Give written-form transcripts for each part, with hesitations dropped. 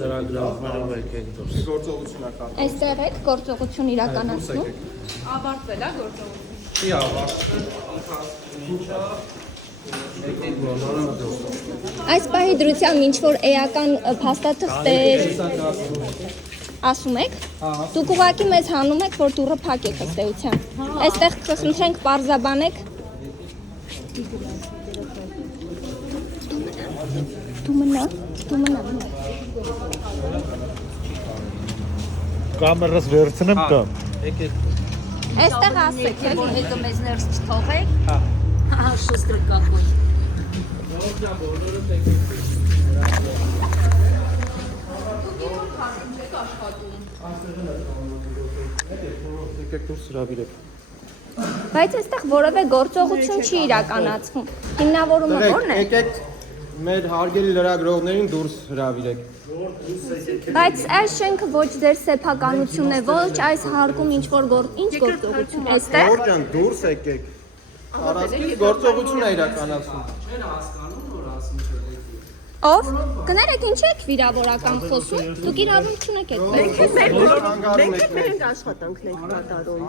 Լրագրողներով եկեք դուրս։ Գործողություն է կատարվում։ Այստեղ եք գործողություն իրականացնում։ Ավարտվել է գործողությունը։ Չի ավարտվել, Այս պահի դրությամբ ինչ որ էական փաստաթղթեր ասում եք, դուք ուղղակի մեզ հանում եք, որ դուռը փակ եք ըստ էության։ Այստեղ կխնդրենք պարզաբանեք։ Դու մնա։ Կամերաս վերցնեմ կա։ Այստեղ ասեք, էլի։ Հետո մեզ ներս չթողեք։ Հա, շուստրը կապոյ։ եկեք դուրս հրավիրեք։ Բայց այստեղ որևէ գործողություն չի իրականացվում։ Հիմնավորումը ո՞րն է։ Եկեք մեր հարգելի լրագրողներին դուրս հրավիրեք։ Բայց այս շենքը ոչ ձեր սեփականությունն է, ոչ այս հարկում ինչ գործողություն է այստեղ։ Ջան, դուրս եկեք։ Առանցքից գործողություն է իրականացվում։ Ով։ Կներեք ինչ եք վիրավորական խոսում։ Դուք իրավունք չունեք այդպես։ Մենք մենք աշխատանքն ենք կատարում։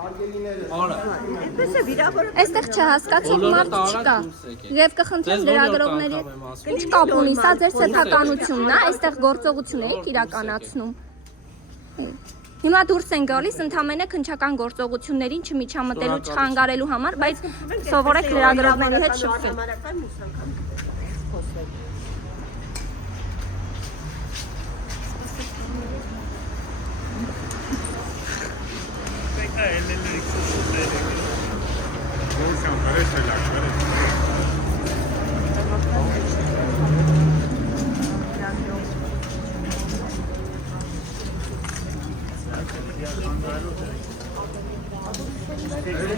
Այդպես է վիրավորը։ Այստեղ չհասկացող մարդ չկա։ Եվ կխնդրեմ լրագրողների հետ ինչ կապ ունի, սա ձեր սեփականությունն է, այստեղ գործողություն եք իրականացնում։ Հիմա դուրս են գալիս ընդամենը քննչական գործողություններին չմիջամտելու, չխանգարելու համար, բայց սովորեք լրագրողների հետ շփվել։